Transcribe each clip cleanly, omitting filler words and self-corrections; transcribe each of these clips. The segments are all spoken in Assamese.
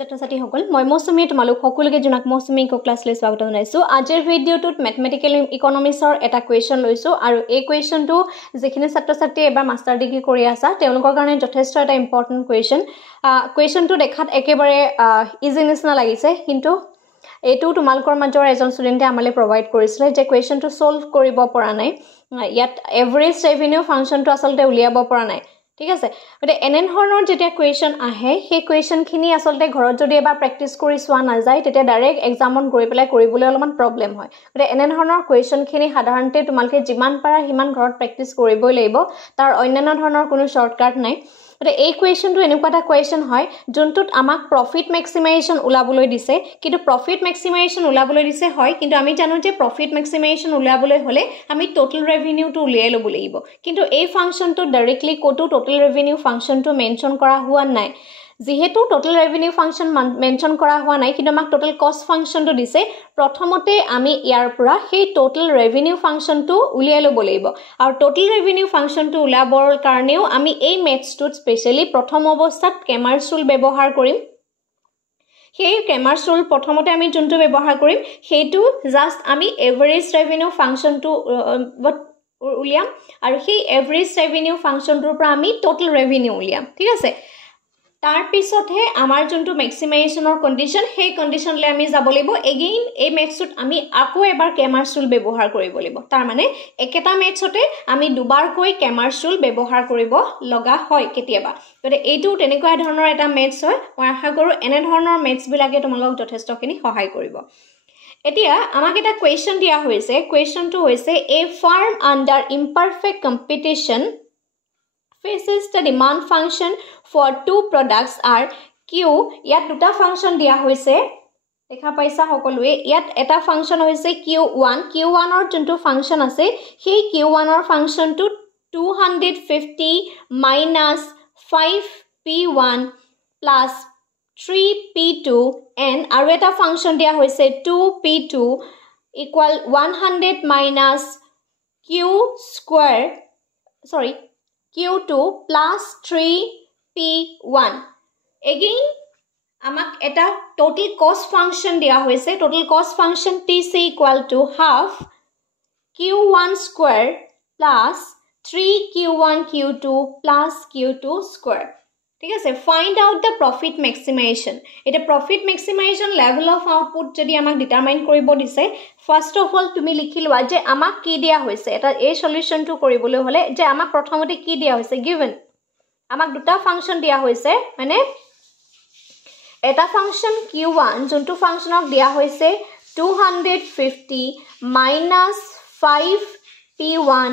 ছাত্ৰ-ছাত্ৰী সকল মই মৌচুমী তোমালোক সকলোকে জনাক মৌচুমী ক্লাছলৈ স্বাগত জনাইছো আজিৰ ভিডিঅ'টোত ম্যাথমেটিক্যাল ইকনমিক্সৰ এটা কোৱেশ্চন লৈছো আৰু এই কোৱেশ্চনটো যিখিনি ছাত্ৰ-ছাত্ৰী এবাৰ মাষ্টাৰ ডিগ্ৰী কৰি আছা তেওঁলোকৰ কাৰণে যথেষ্ট এটা ইম্পৰ্টেন্ট কোৱেশ্চনটো দেখাত একেবাৰে ইজি নিচিনা লাগিছে কিন্তু এটো তোমালোকৰ মাজৰ এজন ষ্টুডেন্টে আমালে প্ৰভাইড কৰিছিল যে কোৱেশ্চনটো সলভ কৰিব পৰা নাই ইয়াত এভাৰেজ ৰেভিনিউ ফাংচনটো আসলতে উলিয়াব পৰা নাই ঠিক আছে গতে এনএন ধৰণৰ যেতিয়া কোৱেশ্চন আহে সেই কোৱেশ্চনখিনি আসলতে ঘৰত যদি এবাৰ প্ৰেক্টিস কৰি সোৱা না যায় তেতিয়া ডাইৰেক্ট এক্সামত গৈ পেলাই কৰিবলৈ অলপমান প্ৰবলেম হয় গতে এনএন ধৰণৰ কোৱেশ্চনখিনি সাধাৰণতে তোমালকে যিমান পাৰা হিমান ঘৰত প্ৰেক্টিস কৰিবই লাগিব তাৰ অন্যান্য ধৰণৰ কোনো শৰ্টকাট নাই গতে এই কোৱেশ্চনটো এনেকুৱা এটা কোৱেশ্চন হয় যোনটোত আমাক প্ৰফিট ম্যাক্সিমাইজেশন উলাবলৈ দিছে কিন্তু প্ৰফিট ম্যাক্সিমাইজেশন উলাবলৈ দিছে হয় কিন্তু আমি জানো যে প্ৰফিট ম্যাক্সিমাইজেশন উলাবলৈ হলে আমি টোটাল ৰেভিনিউটো উলিয়াই ল'ব লাগিব কিন্তু এই ফাংচনটো ডাইৰেক্টলি কোটো টোটাল ৰেভিনিউ ফাংচনটো মেনশন কৰা হোৱা নাই যেহেতু টোটাল ৰেভিনিউ ফাংচন মেনশন কৰা হোৱা নাই কিন্তু আমাক টোটাল কষ্ট ফাংচনটো দিছে প্ৰথমতে আমি ইয়াৰ পৰা সেই টোটাল ৰেভিনিউ ফাংচনটো উলিয়াই ল'ব লাগিব আৰু টোটাল ৰেভিনিউ ফাংচনটো উলাবৰ কাৰণেও আমি এই মেথছটোত স্পেশালি প্ৰথম অৱস্থাত কেমাৰছ ৰুল ব্যৱহাৰ কৰিম সেই কেমাৰছ ৰুল প্ৰথমতে আমি যোনটো ব্যৱহাৰ কৰিম সেইটো জাস্ট আমি এভাৰেজ ৰেভিনিউ ফাংচনটো উলিয়াম আৰু সেই এভাৰেজ ৰেভিনিউ ফাংচনটোৰ পৰা আমি টোটাল ৰেভিনিউ উলিয়াম ঠিক আছে তাৰ পিছতহে আমাৰ যোনটো ম্যাক্সিমাইজেশনৰ কন্ডিশন সেই কন্ডিশনলৈ আমি যাব লাগিব এগেইন এই মেথছটোত আমি আকৌ এবাৰ কেমাৰছ ৰুল ব্যৱহাৰ কৰিব লাগিব তাৰ মানে একেটা মেথছতে আমি দুবাৰকৈ কেমাৰছ ৰুল ব্যৱহাৰ কৰিব লগা হয় কেতিয়াবা গতে এইটো তেনেকুৱা ধৰণৰ এটা মেথছ হয় মই আশা কৰো এনে ধৰণৰ মেথছ বিলাকে তোমালোকক যথেষ্টখিনি সহায় কৰিব এতিয়া আমাক এটা কোৱেশ্চন দিয়া হৈছে কোৱেশ্চনটো হৈছে a firm under imperfect competition faces the demand function for two products are q ইয়াত দুটা ফাংশন দিয়া হৈছে দেখা পাইছা সকলোৱে ইয়াত এটা ফাংশন হৈছে q1 ৰ যোনটো ফাংশন আছে সেই q1 ৰ ফাংশনটো 250 5p1 plus 3p2 and আৰু এটা ফাংশন দিয়া হৈছে 2p2 equal 100 minus q square q2 plus 3p1 again আমাক এটা total cost function দিয়া হৈছে total cost function tc equal to half q1 square plus 3q1 q2 plus q2 square ঠিক আছে find out the profit maximization এটা profit maximization level of output যদি আমাক ডিটারমাইন কৰিব দিছে ফাৰ্স্ট অফ অল তুমি লিখি লোৱা যে আমাক কি দিয়া হৈছে এটা এই সলিউশনটো কৰিবলৈ হলে যে আমাক প্ৰথমতে কি দিয়া হৈছে given আমাক দুটা ফাংশন দিয়া হৈছে মানে এটা ফাংশন q1 যোনটো ফাংশনক দিয়া হৈছে 250 5p1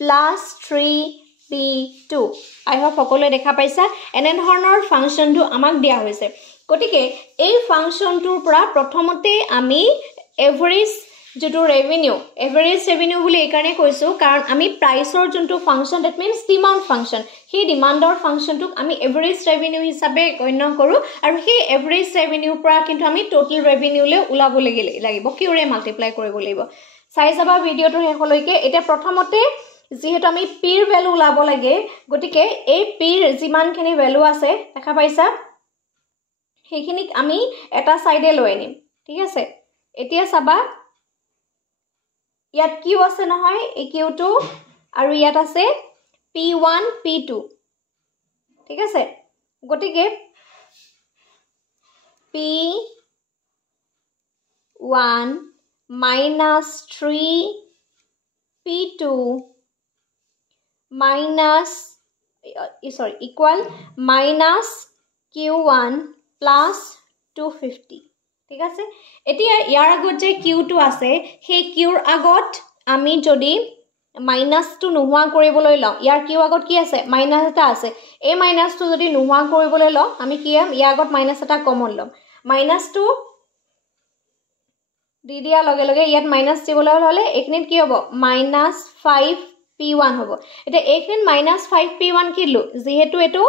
plus 3p2 I hope সকলোৱে দেখা পাইছা এনে ধৰণৰ ফাংশনটো আমাক দিয়া হৈছে গতিকে এই ফাংশনটোৰ পৰা প্ৰথমতে আমি এভাৰেজ যেটো ৰেভিনিউ বুলি একাৰণে কৈছো কাৰণ আমি প্ৰাইসৰ যোনটো function that means demand function সেই ডিমান্ডৰ ফাংশনটোক আমি এভাৰেজ ৰেভিনিউ হিচাপে গণ্য কৰো আৰু সেই এভাৰেজ ৰেভিনিউৰ পৰা কিন্তু আমি টোটাল ৰেভিনিউলৈ উলাব লাগিব কিউৰে মাল্টিপ্লাই কৰিব লাগিব চাই যাবা ভিডিওটোৰ শেষলৈকে এটা প্ৰথমতে যেহেতু আমি পিৰ ভ্যালু উলাব লাগে গতিকে এই পিৰ যিমানখিনি ভ্যালু আছে দেখা পাইছা সেইখিনিক আমি এটা সাইডে লৈ আনিম ঠিক আছে এতিয়া চাবা ইয়াত কিউ আছে নহয় এই কিউ2 আৰু ইয়াত আছে p1 p2 ঠিক আছে গতিকে p1 minus 3p2 minus equal minus q1 plus 250 ঠিক আছে এতিয়া ইয়াৰ আগত যে q2 আছে সেই qৰ আগত আমি যদি মাইনাসটো নোহোৱা কৰিবলৈ লওঁ ইয়াৰ q আগত কি আছে মাইনাস এটা আছে এই মাইনাসটো যদি নোহোৱা কৰিবলৈ লওঁ আমি কি ইয়াৰ আগত মাইনাস এটা কমন লম মাইনাসটো দি দিয়া লগে লগে ইয়াত মাইনাস দিবলৈ হলে এইখিনিত কি হ'ব -5p1 হ'ব এটা এইখিনিত -5p1 কিলো যেহেতু এটো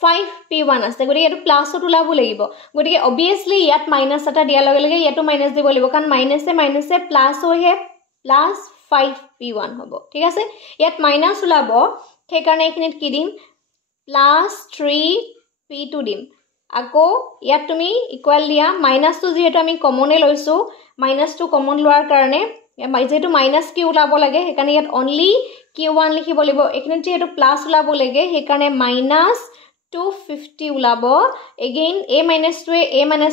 +5p1 আছে গতিকে এটো প্লাসত উলাব লাগিব গতিকে obviously ইয়াত মাইনাস এটা দিয়া লগে লগে ইয়াতো মাইনাস দিব লাগিব কাৰণ মাইনাসে প্লাস হৈহে +5p1 হ'ব ঠিক আছে ইয়াত মাইনাস উলাব সেই কাৰণে এইখিনিত কি দিম +3p2 দিম আকৌ ইয়াত তুমি ইকুৱেল দিয়া মাইনাসটো যেহেতু আমি কমনে লৈছো মাইনাসটো কমন লোৱাৰ কাৰণে যেহেতু মাইনাস কি ওলাব লাগে সেইকাৰণে ইয়াত অনলি q1 লিখিব লাগিব এখানে যেহেতু প্লাস ওলাব লাগে সেইকাৰণে মাইনাস 250 ওলাব এগেইন a -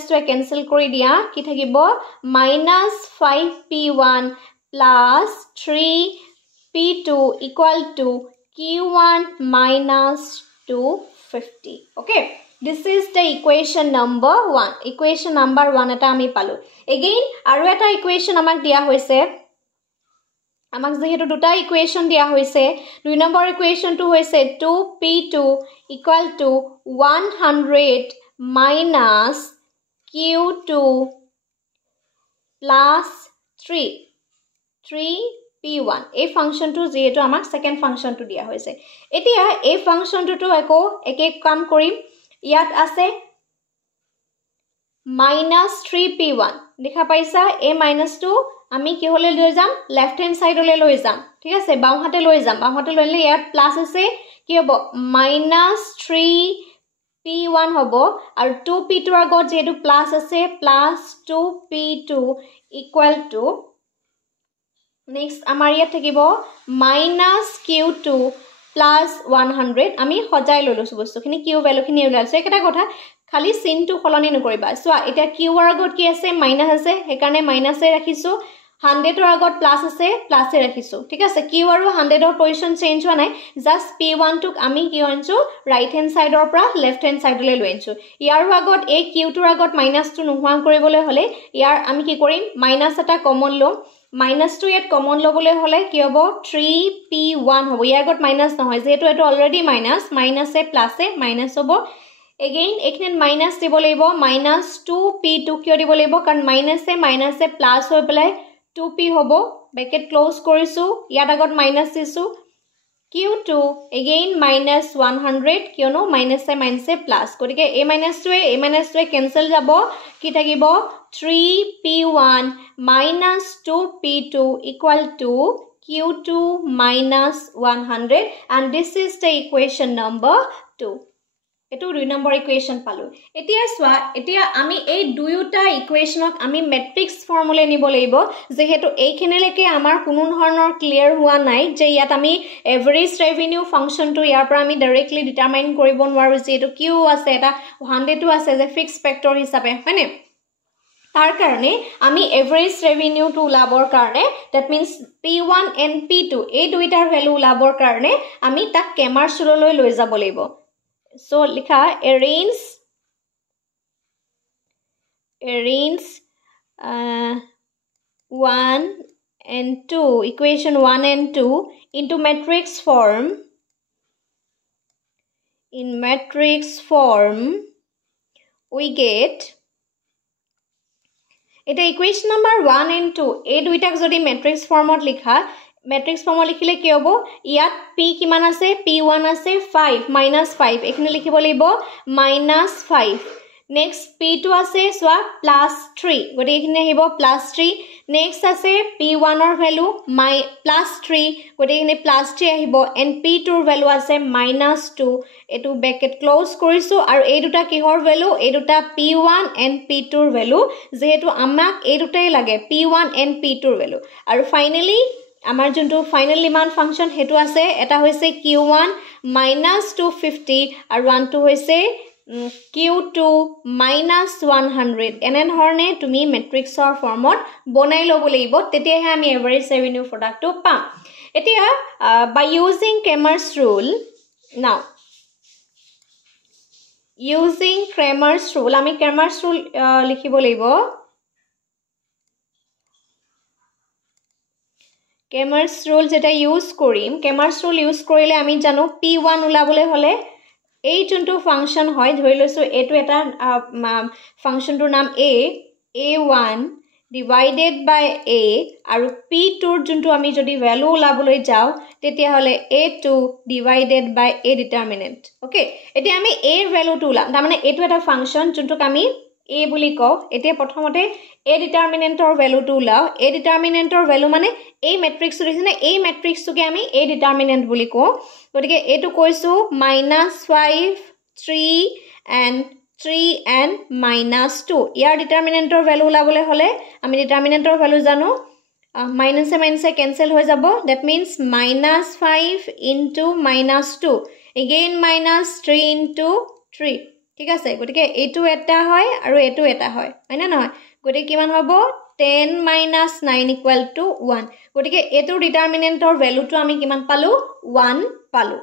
2 কেনসেল কৰি দিয়া কি থাকিব minus 5p1 plus 3p2 equal to q1 minus 250 okay this is the equation number 1 equation number 1 eta ami palu again aru eta equation amak dia hoise amak jehetu duta equation dia hoise 2 number equation to hoise 2p2 equal to 100 minus q2 plus 3p1 এই ফাংশনটো যেহেতু আমাক সেকেন্ড ফাংশনটো দিয়া হৈছে এতিয়া এই ফাংশনটো একো এক এক কাম কৰিম ইয়াত আছে -3p1 দেখা পাইছা এই মাইনাসটো আমি কি হলে লৈ যাম লেফট হ্যান্ড সাইডলে লৈ যাম ঠিক আছে বাও হাতে লৈ যাম বাও হাতে লৈলে ইয়াত প্লাস আছে কি হ'ব -3p1 হ'ব আৰু 2p2 ৰ আগত যেটো প্লাস আছে plus 2p2 equal to next আমাৰ ইয়াত থাকিব -q2 plus 100 আমি সজাই ললো বস্তুখিনি q ভ্যালু খিনি ওলাইছে এটা কথা খালি চিনটো খলনি নকৰিবা সো এটা q ৰ আগত কি আছে মাইনাস আছে হেকাৰণে মাইনাসে ৰাখিছো 100 ৰ আগত প্লাস আছে প্লাসে ৰাখিছো ঠিক আছে q আৰু 100 ৰ পজিশন চেঞ্জ হোৱা নাই জাস্ট p1 টুক আমি কি আনছো ৰাইট হ্যান্ড সাইডৰ পৰা লেফট হ্যান্ড সাইডলৈ লৈ আনছো ইয়াৰ আগত এই q2 ৰ আগত মাইনাসটো নোহোৱা কৰিবলৈ হলে ইয়াৰ আমি কি কৰিম মাইনাস এটা কমন লম মাইনাস টু ইয়াত কমন লবলৈ হলে কি হ'ব 3p1 হ'ব ইয়াৰ আগত মাইনাস নহয় যেহেতু এটো অলৰেডি মাইনাস এ প্লাস এ মাইনাস হ'ব এগেইন এখানে মাইনাস দিব লাগিব -2p2 কিয় দিব লাগিব কাৰণ মাইনাস এ প্লাস হৈ পেলাই 2p হ'ব ব্ৰেকেট ক্লোজ কৰিছো ইয়াত আগত মাইনাস দিছো q2 again -100 কিয়নো মাইনাস এ প্লাস গটিকে a - 2 কেনসেল যাব কি থাকিব 3p1 minus 2p2 equal to q2 minus 100 and this is the equation number 2 এটো 2 নম্বৰ ইকুৱেচন পালো এতিয়া সোৱা এতিয়া আমি এই দুয়োটা ইকুৱেচনক আমি ম্যাট্ৰিক্স ফৰ্মুলা নিব লাগিব যেহেতু এইখিনিলৈকে আমাৰ কোনো ধৰণৰ ক্লিয়াৰ হোৱা নাই যে ইয়াত আমি এভাৰেজ ৰেভিনিউ ফাংচনটো ইয়াৰ পৰা আমি ডাইৰেক্টলি ডিটাৰমাইন কৰিব নোৱাৰো যেহেতু q আছে এটা 100 আছে যে ফিক্স ফেক্টৰ হিচাপে হয়নে তাৰ কাৰণে আমি এভাৰেজ ৰেভিনিউ টু লাবৰ কাৰণে that means p1 and p2 এই দুইটাৰ ভ্যালু লাবৰ কাৰণে আমি তাক কেমাৰ সুৰলৈ লৈ যাব লাগিব so likha arrange 1 and 2 equation 1 and 2 into matrix form in matrix form we get এটা equation number 1 and 2 এই দুইটাক যদি matrix formত লিখা matrix form লিখিলে কি হ'ব ইয়াত p কিমান আছে p1 আছে 5 -5 এখানে লিখিব লাগিব -5 next p2 আছে সোয়া +3 গটি এখানে আহিব +3 next আছে p1 ৰ ভ্যালু +3 গটি এখানে +3 আহিব and p2 ৰ ভ্যালু আছে -2 এটো ব্ৰেকেট ক্লোজ কৰিছো আৰু এই দুটা কিহৰ ভ্যালু এই দুটা p1 and p2 ৰ ভ্যালু যেহেতু আমাক এই দুটাই লাগে p1 and p2 ৰ ভ্যালু আৰু ফাইনালি আমাৰ যোনটো ফাইনাল ডিমান্ড ফাংচন হেতু আছে এটা হৈছে q1 -250 আৰু ওয়ানটো হৈছে q2 -100 এনে ধৰণে তুমি ম্যাট্ৰিক্সৰ ফৰ্মত বনাই লব লাগিব তেতিয়াহে আমি এভাৰেজ ৰেভিনিউ প্ৰডাক্টটো পাম এতিয়া by using Cramer's rule now using Cramer's rule আমি Cramer's rule লিখিব লাগিব Cramer's rule যেটা ইউজ কৰিম Cramer's rule ইউজ কৰিলে আমি জানো p1 উলাবলে হলে এই যোনটো ফাংশন হয় ধৰি লৈছো এটো এটা ফাংশনটোৰ নাম a1 divided by a আৰু p2 ৰ যোনটো আমি যদি ভ্যালু উলাবলৈ যাও তেতিয়া হলে a2 divided by a determinant okay এতিয়া আমি a ৰ ভ্যালুটো উলাম তাৰ মানে এটো এটা ফাংশন যোনটোক আমি a বুলি কও এতিয়া প্ৰথমতে a determinantৰ ভ্যালুটো উলাও a determinantৰ ভ্যালু মানে এই ম্যাট্ৰিক্সটো দিছনে এই ম্যাট্ৰিক্সটোকে আমি a determinant বুলি কও গতিকে এটো কৈছো -5 3 and 3 and minus 2 year ডিটাৰমিনেন্টৰ value ওলাবলে হলে আমি ডিটাৰমিনেন্টৰ ভ্যালু জানো minus e minus e cancel হৈ যাব that means minus 5 into minus 2 again minus 3 into 3 ঠিক আছে গটিকে এটো এটা হয় আৰু এটো এটা হয় হয় না নহয় গটিকে কিমান হ'ব 10 minus 9 equal to 1 গটিকে এটো ডিটাৰমিনেন্টৰ ভ্যালুটো আমি কিমান পালো 1 পালো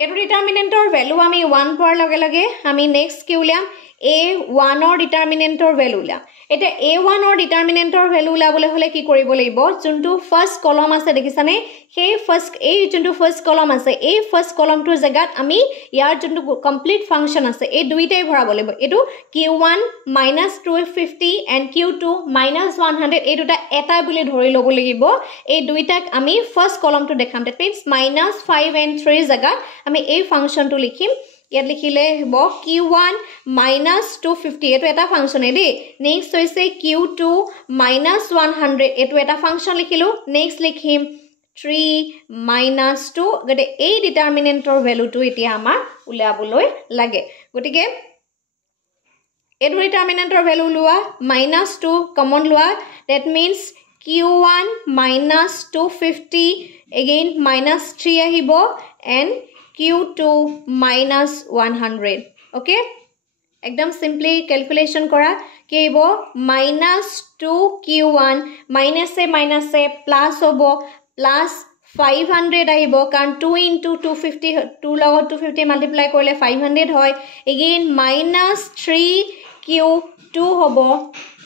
এটো ডিটাৰমিনেন্টৰ ভ্যালু আমি 1 পোৱাৰ লগে লগে আমি নেক্সট কি উলিয়াম a1 অৰ ডিটাৰমিনেন্টৰ ভ্যালু উলিয়াম এটা a1 অৰ ডিটাৰমিনেন্টৰ ভ্যালু উলাবলে হলে কি কৰিব লাগিব যোনটো ফাৰ্স্ট কলম আছে দেখিছানে সেই ফাৰ্স্ট এই যোনটো ফাৰ্স্ট কলম আছে এই ফাৰ্স্ট কলমটোৰ জাগাত আমি ইয়াৰ যোনটো কমপ্লিট ফাংচন আছে এই দুইটাই ভৰাব লাগিব এটো q1 -250 and q2 -100 এই দুটা এটা বুলি ধৰি লব লাগিব এই দুইটাক আমি ফাৰ্স্ট কলমটো দেখাম that means -5 and 3 জাগাত আমি এই ফাংচনটো লিখিম ইয়াত লিখিলে হ'ব q1 -250 এটো এটা ফাংচন এদি নেক্সট হৈছে q2 -100 এটো এটা ফাংচন লিখিলো নেক্সট লিখিম 3 -2 গতে এই ডিটাৰমিনেন্টৰ ভ্যালুটো এতিয়া আমাৰ উলাবলৈ লাগে গটিকে এই ডিটাৰমিনেন্টৰ ভ্যালু লোৱা -2 কমন লোৱা that means q1 -250 again -3 আহিব and q2 -100 okay একদম সিম্পলি ক্যালকুলেশন করা কি হইব -2q1 -a প্লাস হবো প্লাস 500 আহিব কারণ 2 into 250 2 লগত 250 মাল্টিপ্লাই কৰিলে 500 হয় again -3q2 হবো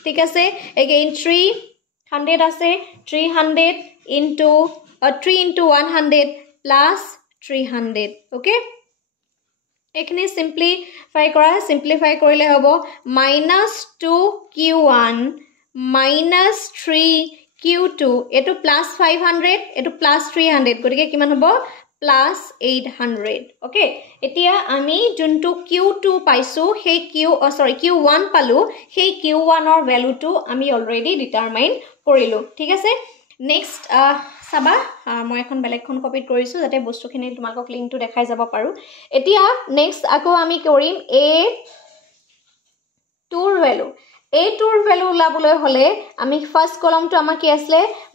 ঠিক আছে again 300 আছে 300 into 3 into 100 plus 300 okay এখানে সিম্পলিফাই কৰা সিম্পলিফাই কৰিলে হ'ব -2q1 -3q2 এটো প্লাস 500 এটো প্লাস 300 গটিকে কিমান হ'ব প্লাস 800 okay এতিয়া আমি যোনটো q2 পাইছো সেই q1 পালো সেই q1 অৰ ভ্যালুটো আমি অলৰেডি ডিটাৰমাইন কৰিলো ঠিক আছে নেক্সট সাবা মই এখন বেলেগখন কপিট কৰিছো যাতে বস্তুখিনি তোমাকক লিংকটো দেখাই যাব পাৰো এতিয়া নেক্সট আকৌ আমি কৰিম a2 ভ্যালু উলাবলৈ হলে আমি ফাৰ্স্ট কলমটো আমাৰ কি আছিল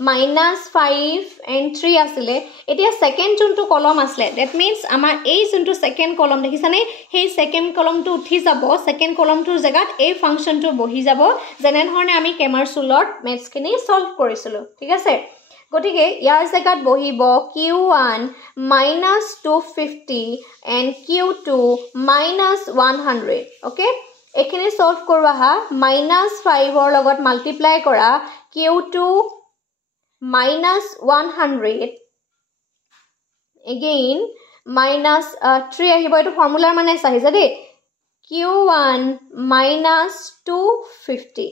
-5 and 3 আছিল এতিয়া সেকেন্ড যোনটো কলম আছিল that means আমাৰ এই যোনটো সেকেন্ড কলম দেখিছানে সেই সেকেন্ড কলমটো উঠি যাব সেকেন্ড কলমটোৰ জাগাত এই ফাংচনটো বহি যাব যেনে ধৰণে আমি কেমাৰচুলত মেথছখিনি সলভ কৰিছিলো ঠিক আছে গটিকে ইয়াৰ জাগাত বহিব q1 -250 and q2 -100 okay এখানে সলভ কৰবা হা -5 অৰ লগত মাল্টিপ্লাই কৰা q2 -100 again -3 আহিব এটো ফৰ্মুলাৰ মানে চাইছে দে q1 -250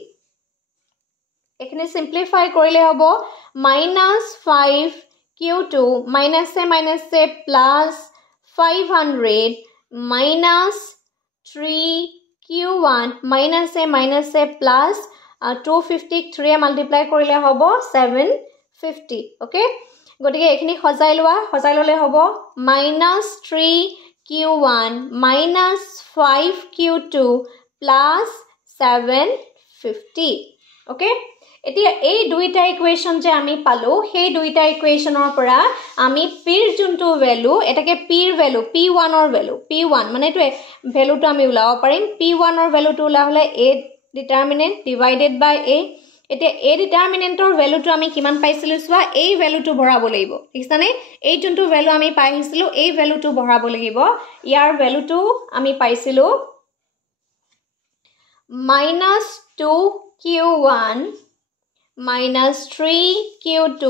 এখানে সিম্পলিফাই কৰিলে হ'ব -5q2 -a plus 500 -3q1 -a plus 250 3 multiply কৰিলে হ'ব 750 okay গটিকে এখিনি হজাই ললে হ'ব -3q1 -5q2 plus 750 okay এতিয়া এই দুইটা ইকুৱেচন যে আমি পালো সেই দুইটা ইকুৱেচনৰ পৰা আমি পিৰ যোনটো ভ্যালু এটাকে পিৰ ভ্যালু p1 অৰ ভ্যালু p1 মানে এটো ভ্যালুটো আমি উলাব পাৰিম p1 অৰ ভ্যালুটো উলা হলে a ডিটাৰমিনেন্ট ডিভাইডেড বাই a এতিয়া a ডিটাৰমিনেন্টৰ ভ্যালুটো আমি কিমান পাইছিলো সোৱা এই ভ্যালুটো ভৰাব লাগিব ঠিকছানে এই যোনটো ভ্যালু আমি পাইছিলো এই ভ্যালুটো ভৰাব লাগিব ইয়াৰ ভ্যালুটো আমি পাইছিলো -2q1 -3q2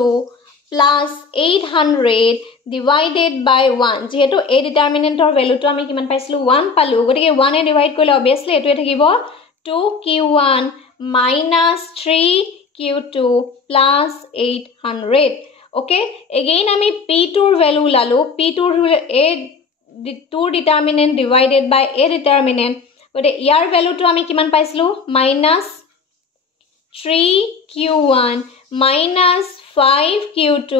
plus 800 divided by 1 যেহেতু a ডিটাৰমিনেন্টৰ ভ্যালুটো আমি কিমান পাইছিলো 1 পালো গটিকে 1 এ ডিভাইড কৰিলে obviously এটোৱে থাকিব 2q1 -3q2 plus 800 okay again আমি p2 ৰ ভ্যালু লালো p2 a 2 determinant divided by a determinant গটে ইয়াৰ ভ্যালুটো আমি কিমান পাইছিলো -3q1 -5q2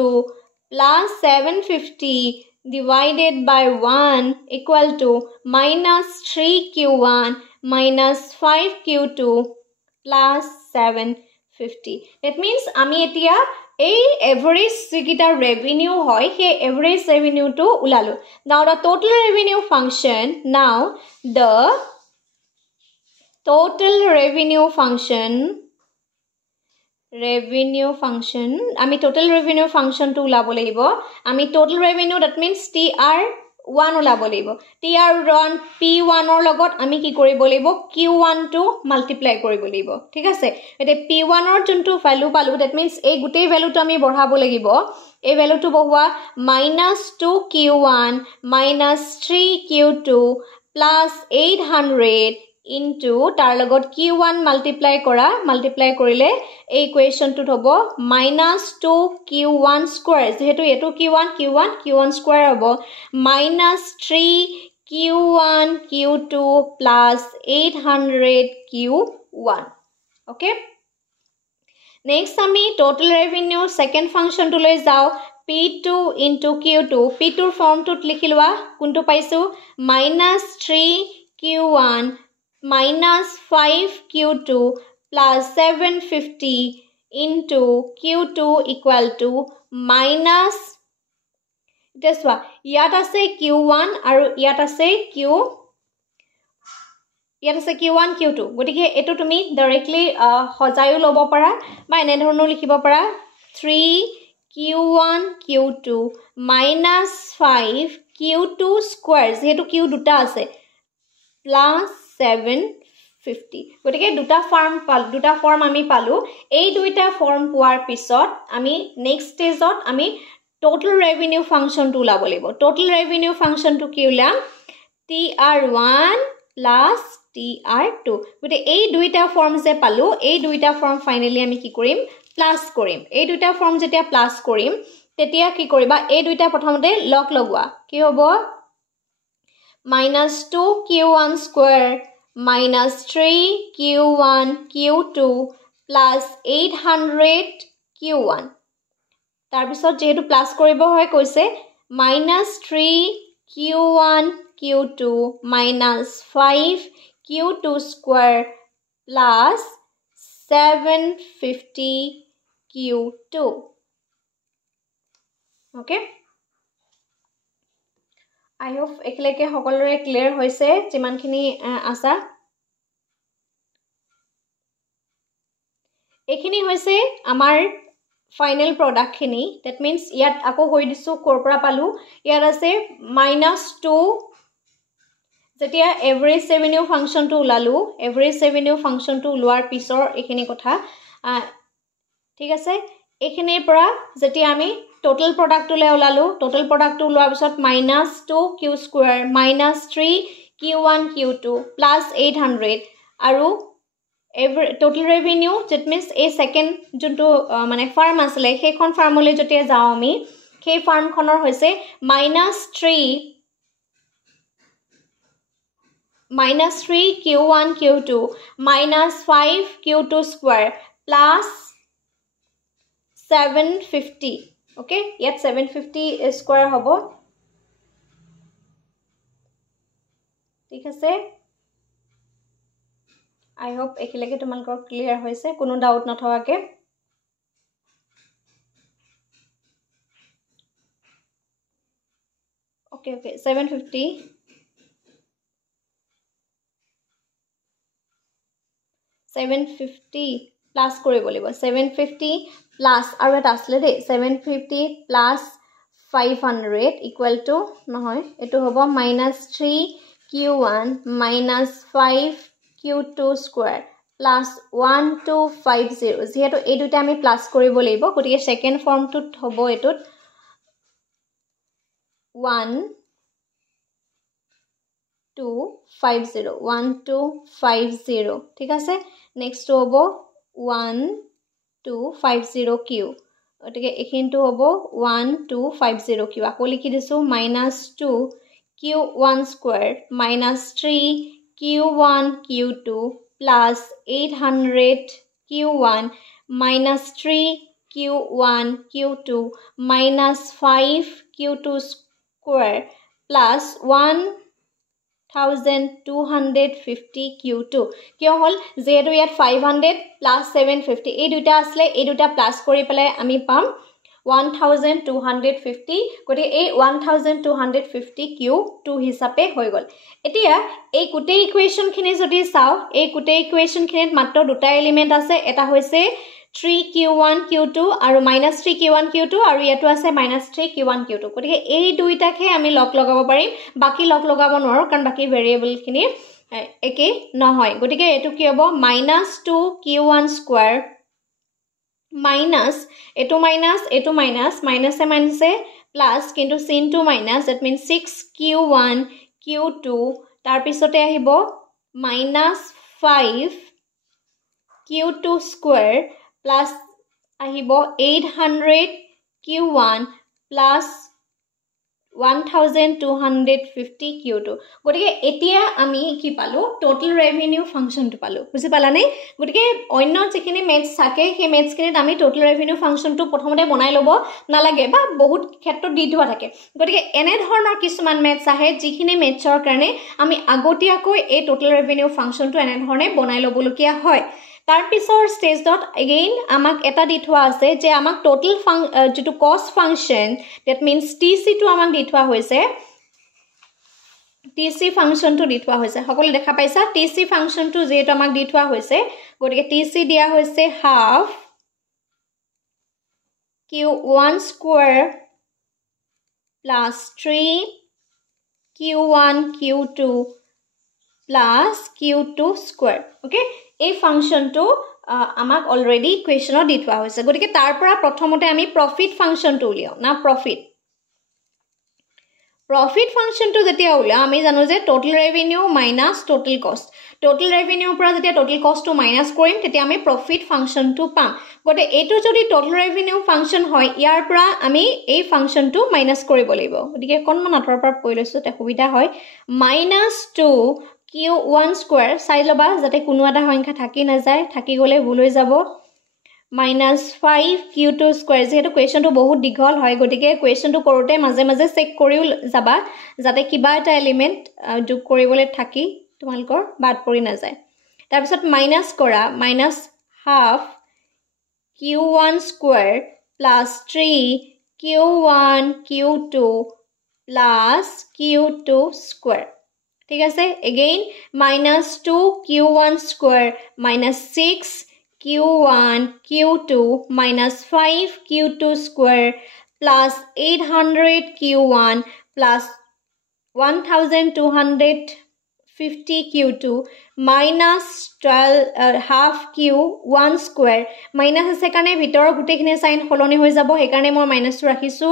plus 750 divided by 1 equal to minus 3q1 minus 5q2 plus 750. That means আমি এতিয়া এই average যিকিটা revenue হয় সেই average revenue to উলালো. Now the total revenue function, now the total revenue function আমি total revenue function to ulabo lagibo. আমি total revenue, that means TR1 ulabo lagibo. TR1 P1 or logot আমি কি koribo lagibo Q1 to multiply koribo lagibo. ঠিক আছে, এতে P1 or juntu value palu, that means এই গুটেই value to আমি বঢ়াবো lagibo. এই value to বঢ়োৱা minus 2Q1 minus 3Q2 plus 800 into tar logot Q1 multiply korile এই equation to hobo minus 2Q1 square, যেহেতু এটো Q1 square hobo minus 3Q1 Q2 plus 800 Q1. Okay, next ami total revenue second function to loi jao P2 into Q2. P2 form to likhilwa kuntu paisu minus 3Q1 minus 5Q2 plus 750 into Q2 equal to minus, this one yat ase Q1 aru yat ase Q1 Q2. গটিকে এটো তুমি directly হজায়ো লব পাৰা বা এনে ধৰণৰ লিখিব পাৰা 3Q1 Q2 minus 5Q2 square, যেহেতু Q দুটা আছে, plus 750. গটিকে দুটা ফর্ম আমি পালো. এই দুইটা ফর্ম পোৱাৰ পিছত আমি নেক্সট স্টেজত আমি total revenue function to ulabo লাগিব. Total revenue function to কি উলাম TR1 plus TR2. গটে এই দুইটা ফর্ম যে পালো, এই দুইটা ফর্ম ফাইনালি আমি কি কৰিম প্লাস কৰিম. এই দুইটা ফৰ্ম যেতিয়া প্লাস কৰিম তেতিয়া কি কৰিবা এই দুইটা প্ৰথমতে লগ লগোৱা. কি হ'ব minus 2Q1 square minus 3Q1 Q2 plus 800 Q1. তাৰ পিছত যেহেতু প্লাস কৰিব হয় কৈছে minus 3Q1 Q2 minus 5Q2 square plus 750 Q2. Okay, I hope একেলগে সকলোৰে ক্লিয়াৰ হৈছে যিমানখিনি আছা. এখিনি হৈছে আমাৰ ফাইনাল প্ৰডাক্ট খিনি. that means ইয়াত আকৌ হৈ দিছো কৰপৰা পালো. ইয়াত আছে minus 2 যেতিয়া average revenue function to উলালো. average revenue function to উলোৱাৰ পিছৰ এখিনি কথা ঠিক আছে. এখিনিৰ পৰা যেতিয়া আমি total product to le ulalo, total product to ulwa bisot minus 2Q square minus 3Q1 Q2 plus 800 aru total revenue, that means a second junto mane farm asle hekhon farm ole jote jao ami সেই farm khonor hoise minus 3Q1 Q2 minus 5Q2 square plus 750. Okay, yet 750 square hobo. ঠিক আছে, I hope এখিলেকে তোমালোকৰ ক্লিয়াৰ হৈছে, কোনো ডাউট নথকাকে. Okay, 750 প্লাস কৰিব লাগিব. 750 প্লাস আৰু এটা আসলে দে 750 প্লাস 500 equal to নহয়, এটো হ'ব minus 3Q1 minus 5Q2 square plus 1250. যেহেতু এই দুটা আমি প্লাস কৰিব লাগিব, গতিকে সেকেন্ড ফর্মটোত হ'ব এটোত 1250 ঠিক আছে. নেক্সট হ'ব 1250Q. গতিকে এখিনটো হ'ব 1250Q. আকৌ লিখি দিছো minus 2Q1 square minus 3Q1 Q2 plus 800Q1 minus 3Q1 Q2 minus 5Q2 square plus 1250 Q2 কিয় হল যেহেতু ইয়াত 500 plus 750 এই দুটা আসলে এই দুটা প্লাস কৰি পেলাই আমি পাম 1250 গতিকে এই 1250 Q2 হিচাপে হৈ গল এতিয়া এই গোটেই ইকুৱেশ্যন খিনি যদি চাও এই গোটেই ইকুৱেশ্যন খিনিত মাত্ৰ দুটা এলিমেন্ট আছে এটা হৈছে 3q1 q2 আৰু -3q1 q2 আৰু ইয়াটো আছে -3q1 q2 গতিকে এই দুইটাকে আমি লগ লগাব পাৰিম বাকি লগ লগাব নোৱাৰো কাৰণ বাকি ভেৰিয়েবল খিনি একে নহয় গতিকে এটো কি হ'ব -2q1 square minus eto minus minus e plus kintu sin 2 minus that means 6q1 q2 tar pisote ahibo minus 5 q2 square plus ahibo 800 q1 plus 1250 q2 গটিকে এতিয়া আমি কি পালো টোটাল ৰেভিনিউ ফাংশনটো পালো বুজি পালানে গটিকে অন্য যেখিনি মেথছ থাকে সেই মেথছ কিনিত আমি টোটাল ৰেভিনিউ ফাংশনটো প্ৰথমতে বনাই লব নালাগে বা বহুত ক্ষেত্ৰত দি দিয়া থাকে গটিকে এনে ধৰণৰ কিছুমান মেথছ আহে যিখিনি মেথছৰ কাৰণে আমি আগতীয়াকৈ এই টোটাল ৰেভিনিউ ফাংশনটো এনে ধৰণে বনাই লবলকিয়া হয় তাৰ পিছৰ ষ্টেজত এগেইন আমাক এটা দি থোৱা আছে যে আমাক টোটাল যেটো কষ্ট ফাংশন দ্যাট মিন্স টিসি টো আমাক দি থোৱা হৈছে টিসি ফাংশনটো দি থোৱা হৈছে সকলো দেখা পাইছা টিসি ফাংশনটো যেটো আমাক দি থোৱা হৈছে গটিকে টিসি দিয়া হৈছে half q1 square plus 3 q1 q2 plus q2 square okay এই ফাংশনটো আমাক অলৰেডি ইকুৱেশ্যনত দি থোৱা হৈছে গতিকে তাৰ পৰা প্ৰথমতে আমি প্ৰফিট ফাংশনটো উলিয়াও না প্ৰফিট ফাংশনটো যেতিয়া উলিয়াও আমি জানো যে টোটাল ৰেভিনিউ মাইনাস টোটাল কষ্ট টোটাল ৰেভিনিউৰ পৰা যেতিয়া টোটাল কষ্টটো মাইনাস কৰিম তেতিয়া আমি প্ৰফিট ফাংশনটো পাম গতে এটো যদি টোটাল ৰেভিনিউ ফাংশন হয় ইয়াৰ পৰা আমি এই ফাংশনটো মাইনাস কৰিব লাগিব গতিকে কোনমান আঁতৰ পৰা কৈ লৈছো তে সুবিধা হয় -2 q1 স্কয়াৰ চাই লবা যাতে কোনো এটা সংখ্যা থাকি না যায় থাকি গলে ভুল হৈ যাব -5 q2 স্কয়াৰ যেহেতু কোৱেশ্যনটো বহুত দীঘল হয় গতিকে কোৱেশ্যনটো কৰোতে মাজে মাজে চেক কৰিও যাবা যাতে কিবা এটা এলিমেন্ট যোগ কৰিবলৈ থাকি তোমালকৰ বাদ পৰি না যায় তাৰ পিছত মাইনাস কৰা -half q1 square plus 3 q1 q2 plus q2 square ঠিক আছে again -2 q1 square -6 q1 q2 -5 q2 square plus 800 q1 plus 1250 q2 minus 12 half q1 square minus আছে কাৰণে ভিতৰৰ গুটেখিনি সাইন হলনি হৈ যাব হে কাৰণে মই মাইনাস ৰাখিছো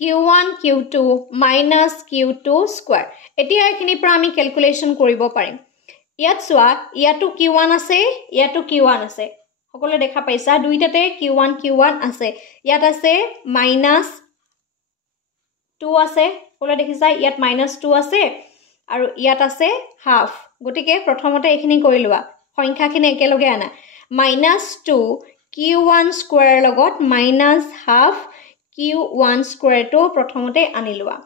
q1 q2 minus q2 square এতিয়া এখিনি পৰা আমি ক্যালকুলেশন কৰিব পাৰিম ইয়াত সোৱা ইয়াটো q1 আছে ইয়াটো q1 আছে সকলো দেখা পাইছা দুইটাতে q1 আছে ইয়াত আছে -2 আছে সকলো দেখিছা ইয়াত -2 আছে আৰু ইয়াত আছে হাফ গটিকে প্ৰথমতে এখিনি কৰি লোৱা সংখ্যাখিনি একেলগে আনা -2 q1 স্কয়াৰ লগত -half q1 square to প্ৰথমতে আনি লোৱা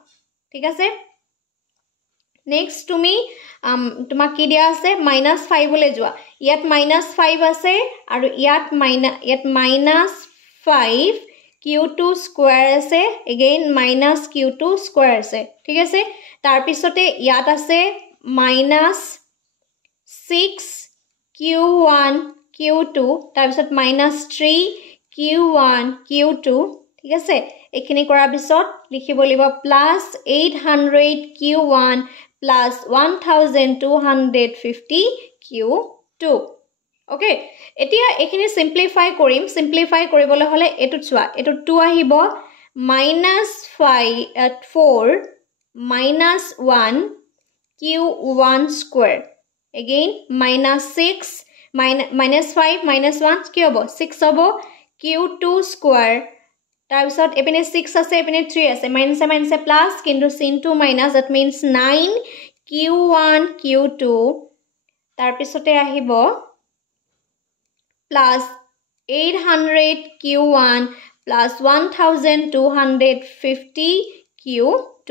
ঠিক আছে নেক্সট তুমি তোমাক কি দিয়া আছে -5 লৈ যোৱা ইয়াত -5 আছে আৰু ইয়াত -5 q2 square আছে again -q2 square আছে ঠিক আছে তাৰ পিছতে ইয়াত আছে -6 q1 q2 তাৰ পিছত -3 q1 q2 ঠিক আছে এখিনি কৰাৰ পিছত লিখিব লাগিব +800 q1 plus 1250 q2 ওকে এতিয়া এখিনি সিম্পলিফাই কৰিম সিম্পলিফাই কৰিবলৈ হলে এটো চোৱা এটো 2 আহিব -4 -1 q1 square again -6 -5 -1 কি হ'ব 6 হ'ব q2 square তাৰ পিছত এপিনে 6 আছে এপিনে 3 আছে মাইনাস প্লাস কিন্তু sin 2 minus that means 9 q1 q2 তাৰ পিছতে আহিব plus 800 q1 plus 1250 Q2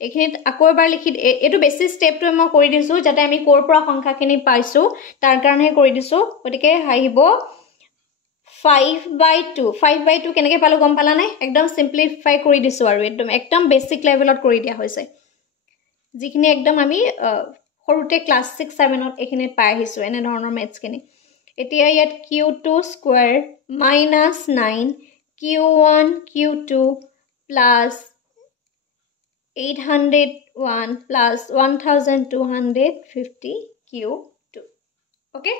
এইখিনিত আকৌ এবাৰ লিখি এটো বেছি ষ্টেপটো মই কৰি দিছো যাতে আমি কোৰ পৰা সংখ্যাখিনি পাইছো তাৰ কাৰণে কৰি দিছো গতিকে আহিব 5/2 5/2 কেনেকৈ পালো গম পালা নে একদম সিম্পলিফাই কৰি দিছো আৰু একদম বেসিক লেভেলত কৰি দিয়া হৈছে যিখিনি একদম আমি সৰুতে ক্লাস 6 7 ত এইখিনি পাই আহিছো এনে ধৰণৰ মেথছ খিনি এতিয়া ইয়াত q2 square -9 q1 q2 plus 801 plus 1250 q2 okay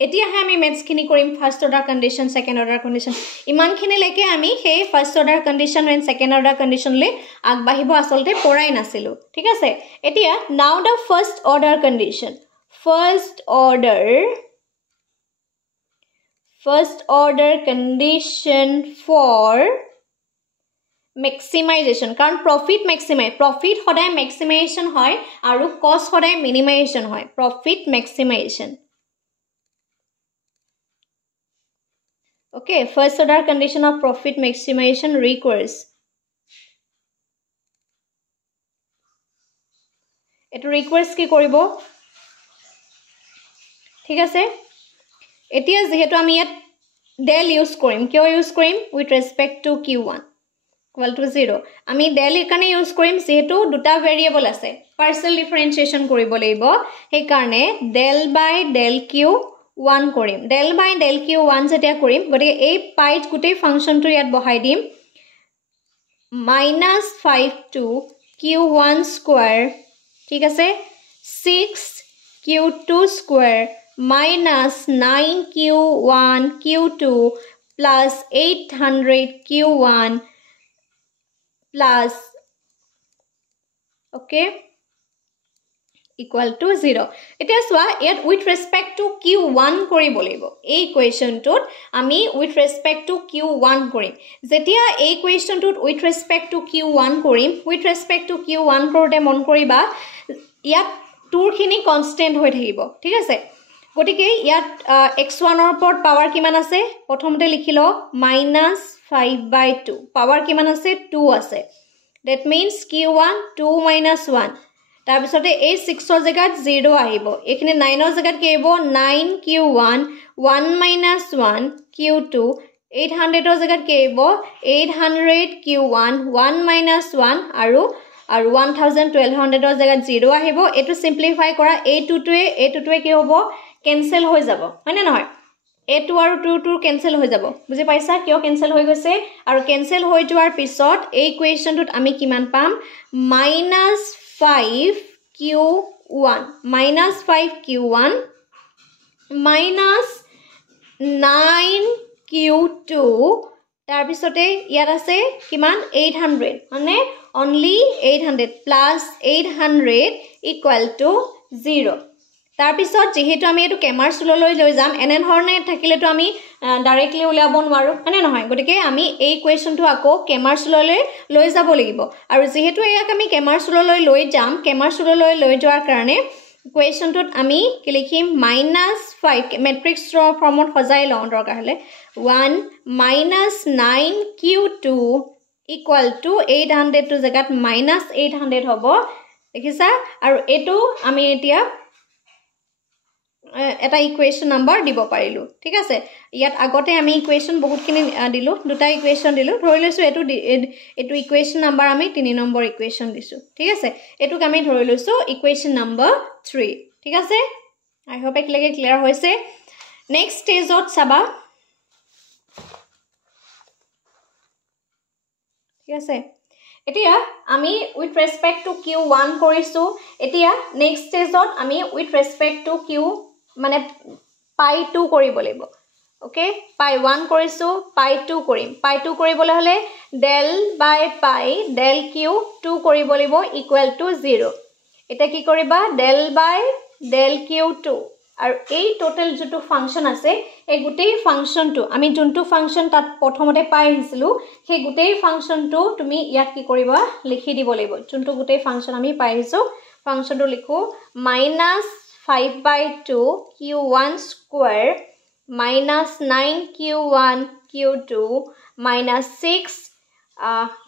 এতিয়া আমি মেথছ খিনি কৰিম first order condition second order condition ইমান খিনি লেকে আমি সেই first order condition and second order condition লে আগবাহিব আসলতে পৰাই নাছিলো ঠিক আছে এতিয়া now the first order condition for maximization কাৰণ profit সদায় maximization হয় আৰু cost সদায় minimization হয় profit maximization okay first order condition of profit maximization requires eto requires কি কৰিব ঠিক আছে এতিয়া যেহেতু আমি ইয়াত del ইউজ কৰিম কিয় ইউজ কৰিম with respect to q1 equal to 0 আমি del এখানে ইউজ কৰিম যেহেতু দুটা ভেৰিয়েবল আছে পাৰ্শিয়াল ডিফাৰেন্সিয়েচন কৰিব লাগিব সেই কাৰণে del by del q1 কৰিম del by del q1 যেতিয়া কৰিম গতিকে এই পাইত গুটেই ফাংচনটো ইয়াত বহাই দিম -5 to q1 স্কয়াৰ ঠিক আছে 6 q2 square -9 q1 q2 plus 800 q1 plus okay equal to 0 এতিয়া সোয়া ইয়াত with respect to q1 কৰিব লাগিব এই ইকুৱেচনটোত আমি with respect to q1 কৰিম যেতিয়া এই ইকুৱেচনটোত with respect to q1 কৰিম with respect to q1 কৰোতে মন কৰিবা ইয়াত টুৰখিনি কনস্ট্যান্ট হৈ থাকিব ঠিক আছে গটিকে ইয়াত x1 ৰ ওপৰত পাৱাৰ কিমান আছে প্ৰথমতে লিখিলো -5/2 পাৱাৰ কিমান আছে 2 আছে that means q1 2 - 1 তাৰ পিছতে এই 6 ৰ জায়গাত 0 আহিব এখানে 9 ৰ জায়গাত কি হ'ব 9 q1 1 - 1 q2 800 ৰ জায়গাত কি হ'ব 800 q1 1 - 1 আৰু 1200 ৰ জায়গাত 0 আহিব এটো সিম্পলিফাই কৰা a2টোৱে কি হ'ব কেনসেল হৈ যাব হয়নে নহয় a2 আৰু 2 কেনসেল হৈ যাব বুজি পাইছা কিয় কেনসেল হৈ গৈছে আৰু কেনসেল হৈ যোৱাৰ পিছত এই ইকুৱেচনটোত আমি কিমান পাম -5q1 -5q1 -9q2 তাৰ পিছতে ইয়াত আছে কিমান 800 মানে only 800 plus 800 equal to 0 তাৰ পিছত যেহেতু আমি এটো কেমাৰ চুললৈ লৈ যাম এনে ধৰণে থাকিলেতো আমি ডাইৰেক্টলি উলিয়াব নোৱাৰো মানে নহয় গতিকে আমি এই ইকুৱেচনটো আকৌ কেমাৰ চুললৈ লৈ যাব লাগিব আৰু যেহেতু ইয়াক আমি কেমাৰ চুললৈ লৈ যাম কেমাৰ চুললৈ লৈ যোৱাৰ কাৰণে ইকুৱেচনটোত আমি কি লিখিম -5 মেট্ৰিক্স ফৰ্মত সজাই লওঁ দৰকাৰ হলে 1 -9q2 equal to 800 টো জায়গাত -800 হ'ব দেখিছা আৰু এটো আমি এতিয়া এটা ইকুৱেচন নাম্বাৰ দিব পাৰিলো ঠিক আছে ইয়াত আগতে আমি ইকুৱেচন বহুতখিনি দিলো দুটা ইকুৱেচন দিলো ধৰি লৈছো এটো ইকুৱেচন নাম্বাৰ আমি 3 নম্বৰ ইকুৱেচন দিছো ঠিক আছে এটোক আমি ধৰি লৈছো ইকুৱেচন নাম্বাৰ 3 ঠিক আছে আই হোপ একলেগে ক্লিয়াৰ হৈছে নেক্সট ষ্টেজত চাবা ঠিক আছে এতিয়া আমি with respect to q1 কৰিছো এতিয়া নেক্সট ষ্টেজত আমি with respect to q মানে pi 2 কৰিব লাগিব ওকে pi 1 কৰিছো pi 2 কৰিম pi 2 কৰিবলৈ হলে del by pi del q 2 কৰিব লাগিব equal to 0 এটা কি কৰিবা del by del q2 আৰু এই টোটাল যেটো ফাংশন আছে এই গুটেই ফাংশনটো আমি যোনটো ফাংশন তাত প্ৰথমতে পাই আহিছিলো সেই গুটেই ফাংশনটো তুমি ইয়াত কি কৰিবা লিখি দিব লাগিব যোনটো গুটেই ফাংশন আমি পাই আহিছো ফাংশনটো লিখো -5/2 q1 square -9 q1 q2 -6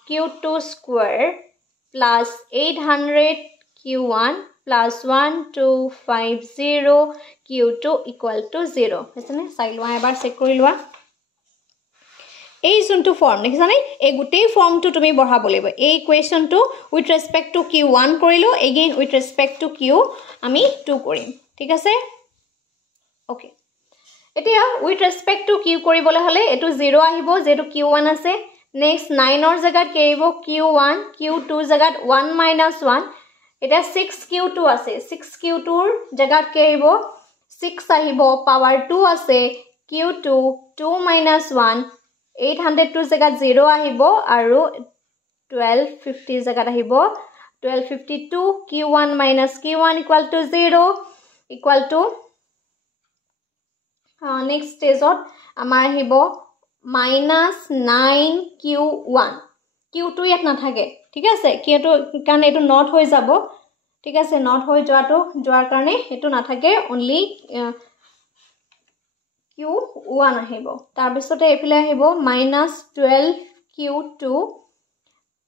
q2 square plus 800 q1 plus 1250 q2 equal to 0 হয়ছনে চাই লোৱা এবাৰ চেক কৰি লোৱা এই যোনটো ফৰ্ম দেখিছানে এই গোটেই ফৰ্মটো তুমি বঢ়াব লাগিব এই ইকুৱেশ্যনটো উইথ ৰেসপেক্ট টু q1 কৰিলো এগেইন উইথ ৰেসপেক্ট টু q আমি 2 কৰিম ঠিক আছে ওকে এতিয়া উইথ ৰেসপেক্ট টু q কৰিবলে হলে এটো 0 আহিব যেটো q1 আছে নেক্সট 9 ৰ জাগাত কি আহিব q1 q2 জাগাত 1 - 1 এটা 6q2 আছে 6q2 ৰ জাগাত কি আহিব 6 আহিব পাৱাৰ 2 আছে q2 2 - 1 800 জাগাত 0 আহিব আৰু 1250 জাগাত আহিব 1252 q1 - q1 equal to 0 equal to next stage ot amar hibo -9q1 q2 ইয়াত না থাকে ঠিক আছে কিটো কারণে এটো নট হৈ যাব ঠিক আছে নট হৈ যোৱাৰ কাৰণে এটো না থাকে only q1 আহিব তাৰ পিছতে এফিলে আহিব -12q2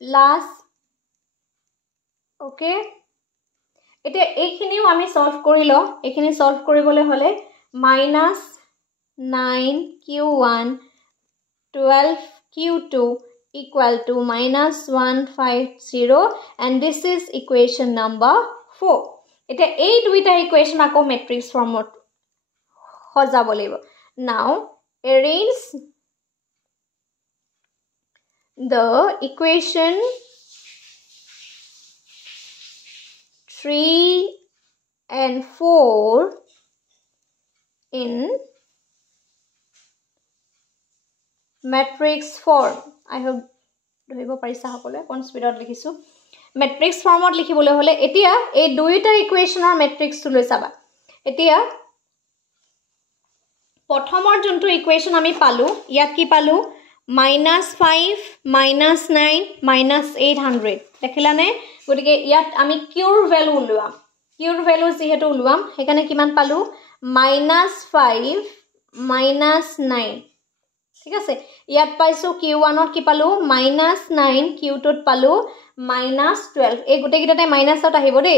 প্লাস ওকে এটা এইখিনিও আমি সলভ কৰিলো এইখিনি সলভ কৰিবলৈ হলে -9q1 12q2 equal to -150 and this is equation number 4 এটা এই দুইটা ইকুয়েশন আকো ম্যাট্রিক্স ফর্মত সজাব লাগিব now arrange the equation 3 and 4 in matrix form I hope ধৰিব পাৰিছা সকলে কোন স্পিডত লিখিছো matrix formত লিখিবলৈ হলে এতিয়া এই দুইটা ইকুয়েশনৰ matrix লৈ চাবা এতিয়া প্ৰথমৰ যোনটো ইকুয়েশন আমি পালো ইয়াত কি পালো -5 -9 -800 দেখিলানে গটিকে ইয়াত আমি কিউৰ ভ্যালু উলুৱাম কিউৰ ভ্যালু যেহেতু উলুৱাম হেকানে কিমান পালো -5 -9 ঠিক আছে ইয়াত পাইছো q1 ত কি পালো -9 q2 ত পালো -12 এই গুটে গিটাতে মাইনাসত আহিব দে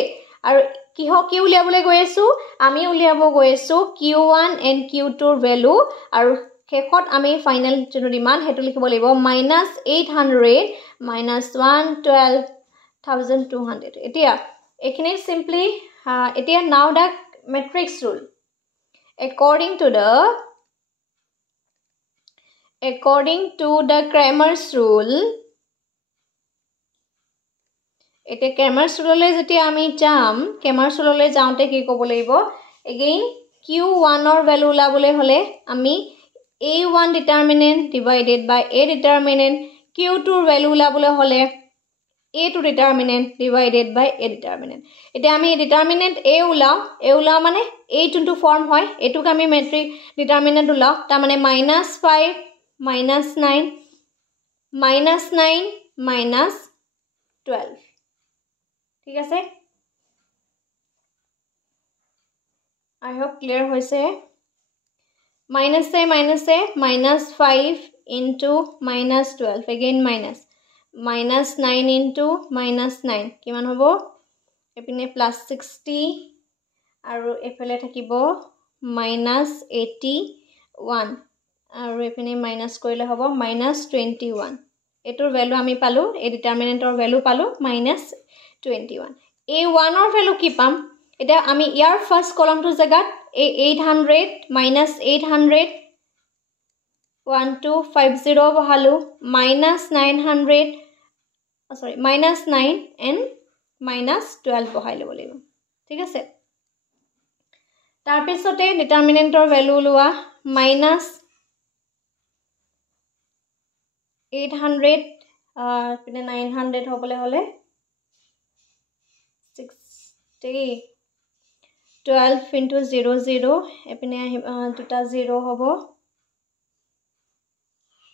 আৰু কিহ কি উলিয়াবলে গৈছো আমি উলিয়াব গৈছো q1 and q2 ৰ ভ্যালু আৰু শেষত আমি ফাইনাল যেটো মান হেতু লিখিব লাগিব -800 -112,200 এতিয়া এখিনি সিম্পলি এতিয়া now da matrix rule according to the Cramer's rule এতে Cramer's rule le jeti ami jam Cramer's rule le jaunte ki kobo laibo again q1 or value ulabole hole ami a1 determinant divided by a determinant q2 value ulabole hole a2 determinant divided by a determinant ete ami determinant a ulao mane a into form hoy etuk ami matrix determinant ulao ta mane -5 -9 -12 ঠিক আছে I hope clear hoise minus -5 into -12 again -9 into -9 কিমান হ'ব এপিনে +60 আৰু এফালে থাকিব -81 আৰু এপিনে মাইনাস কৰিলে হ'ব -21 এটোৰ ভ্যালু আমি পালো এই ডিটাৰমিনেন্টৰ ভ্যালু পালো -21 a1 ৰ ভ্যালু কি পাম এটা আমি ইয়াৰ ফাৰ্স্ট কলমটোৰ জাগাত এই 800 -800 1250 বহালো -900 sorry -9 and -12 বহাই লব লাগিব ঠিক আছে তাৰ পিছতে ডিটাৰমিনেন্টৰ ভ্যালু লোৱা -800 পিনে 900 হ'বলে হলে 60 12 into 00 এপিনে দুটা 0 হ'ব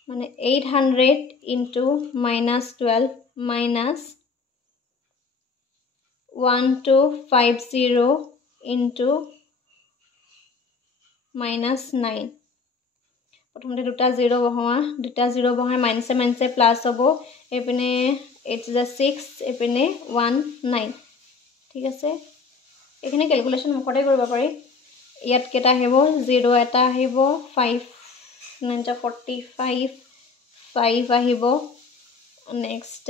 মানে 800 into -12 minus 1250 into -9 প্ৰথমতে দুটা 0 বহোৱা দুটা 0 বহাই মাইনাসে প্লাস হ'ব এপিনে 8 is 6 এপিনে 1 9 ঠিক আছে এখানে ক্যালকুলেশন মুখতে কৰিব পাৰি ইয়াত কেটা হেব 0 এটা আহিব 5 9 45 5 আহিব next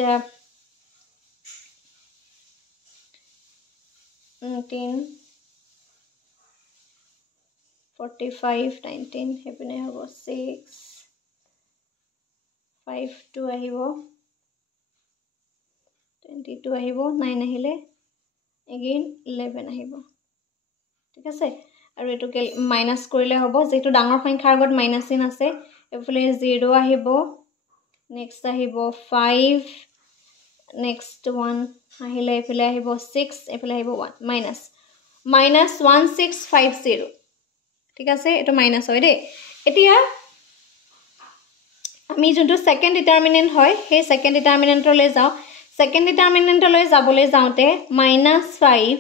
19 45 19 এপিনে হ'ব 6 5 2 আহিব 22 আহিব 9 আহিলে again 11 আহিব ঠিক আছে আৰু এটো মাইনাস কৰিলে হ'ব যেটো ডাঙৰ সংখ্যাৰ আগত মাইনাস চিন আছে এফালে 0 আহিব নেক্সট আহিব 5 নেক্সট 1 আহিলে এফালে আহিব 6 এফালে আহিব 1 মাইনাস -1650 ঠিক আছে এটো মাইনাস হয় দে এতিয়া আমি যোনটো সেকেন্ড ডিটারমিনেন্ট হয় সেই সেকেন্ড ডিটারমিনেন্টলৈ যাও সেকেন্ড ডিটারমিনেন্টলৈ যাবলৈ যাওতে -5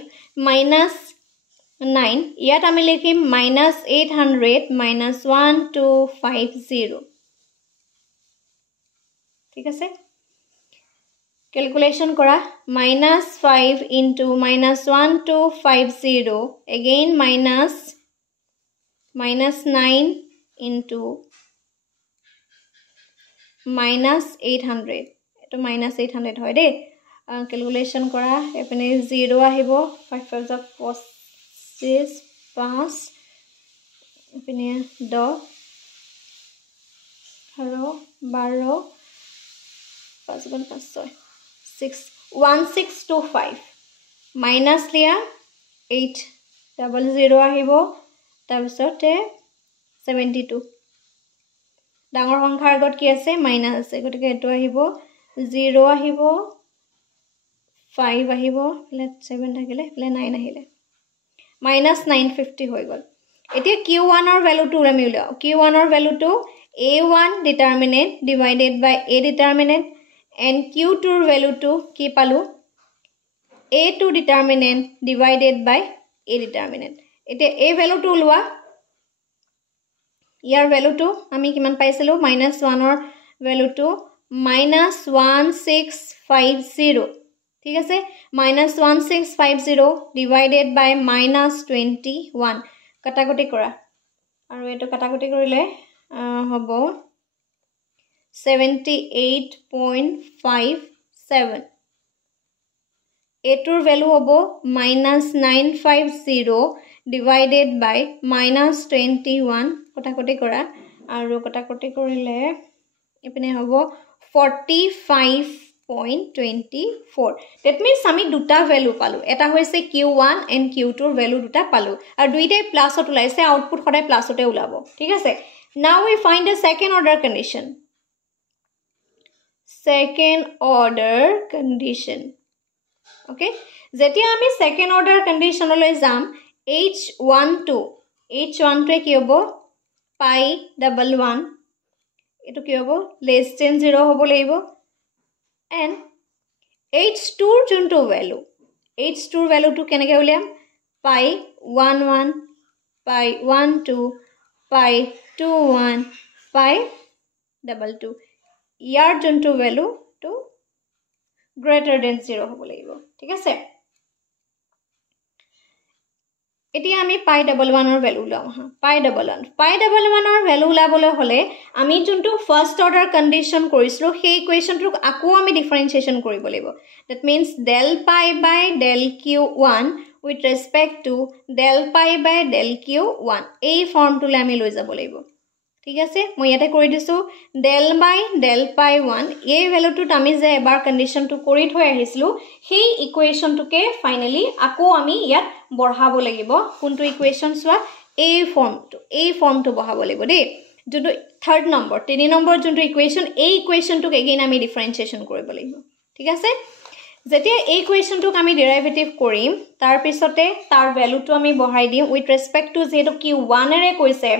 -9 ইয়াত আমি লিখিম -800 -1250 ঠিক আছে ক্যালকুলেশন কৰা -5 into -1250 again -9 into -800 এটো -800 হয় দে ক্যালকুলেশন কৰা এপিনে 0 আহিব 5 5 25 5 এপিনে 10 12 5 5 6 1625 মাইনাস লিয়া 800 আহিব তাৰপিছতে 72 ডাঙৰ সংখ্যাৰ আগত কি আছে মাইনাস আছে গতিকে এটো আহিব 0 আহিব 5 আহিব প্লে 7 থাকিলে প্লে 9 আহিলে -950 হৈ গল এতিয়া q1 ৰ ভ্যালুটো আমি উলাও q1 ৰ ভ্যালুটো a1 determinant divided by a determinant and q2 ৰ ভ্যালুটো কি পালো a2 determinant divided by a determinant এতিয়া a ভ্যালুটো উলোৱা ইয়াৰ ভ্যালুটো আমি কিমান পাইছিলো -1 ৰ ভ্যালুটো -1650 ঠিক আছে -1650 divided by -21 কাটাকুটি কৰা আৰু এটো কাটাকুটি কৰিলে হ'ব 78.57 এটোৰ ভ্যালু হ'ব -950 divided by -21 কটাকটি কৰা আৰু কটাকটি কৰিলে এপিনে হ'ব 45.24 that means আমি দুটা ভ্যালু পালো এটা হৈছে q1 and q2 ৰ ভ্যালু দুটা পালো আৰু দুইটাই প্লাসত ওলাইছে আউটপুট সদায় প্লাসতে ওলাব ঠিক আছে now we find the second order condition okay যেতিয়া আমি second order condition লৈ যাম h12 ে কি হ'ব pi double 1 এটো কি হ'ব less than 0 হ'ব লাগিব and h2 ৰ যোনটো ভ্যালু টো কেনেকৈ উলিয়াম pi 11 pi 12 pi 21 pi double 2 ইয়াৰ যোনটো ভ্যালু টো greater than 0 হ'ব লাগিব ঠিক আছে এতিয়া আমি pi double 1 ৰ ভ্যালু উলাম pi double 1 ৰ ভ্যালু উলাবলৈ হলে আমি যোনটো ফাৰ্স্ট অৰ্ডাৰ কন্ডিশন কৰিছিলো সেই ইকুয়েশনটোক আকো আমি ডিফাৰেন্সিয়েশন কৰিব লাগিব that means del pi by del q1 with respect to del pi by del q1 এই ফর্মটোলে আমি লৈ যাব লাগিব ঠিক আছে মই ইয়াতে কৰি দিছো del by del pi 1 এই ভ্যালুটোত আমি যে এবাৰ কন্ডিশনটো কৰি থৈ আহিছিলো সেই ইকুয়েশনটোকে ফাইনালি আকো আমি ইয়াত বঢ়াব লাগিব কোনটো ইকুয়েশন সোৱা এই ফৰ্মটো বহাব লাগিব দেই যোনটো থাৰ্ড নম্বৰ 3 নম্বৰ যোনটো ইকুয়েশন এই ইকুয়েশনটোক এগেইন আমি ডিফাৰেন্সিয়েশন কৰিব লাগিব ঠিক আছে যেতিয়া এই ইকুয়েশনটোক আমি ডেৰিভেটিভ কৰিম তাৰ পিছতে তাৰ ভ্যালুটো আমি বহাই দিম উইথ ৰেসপেক্ট টু যেটো q1 এৰে কৈছে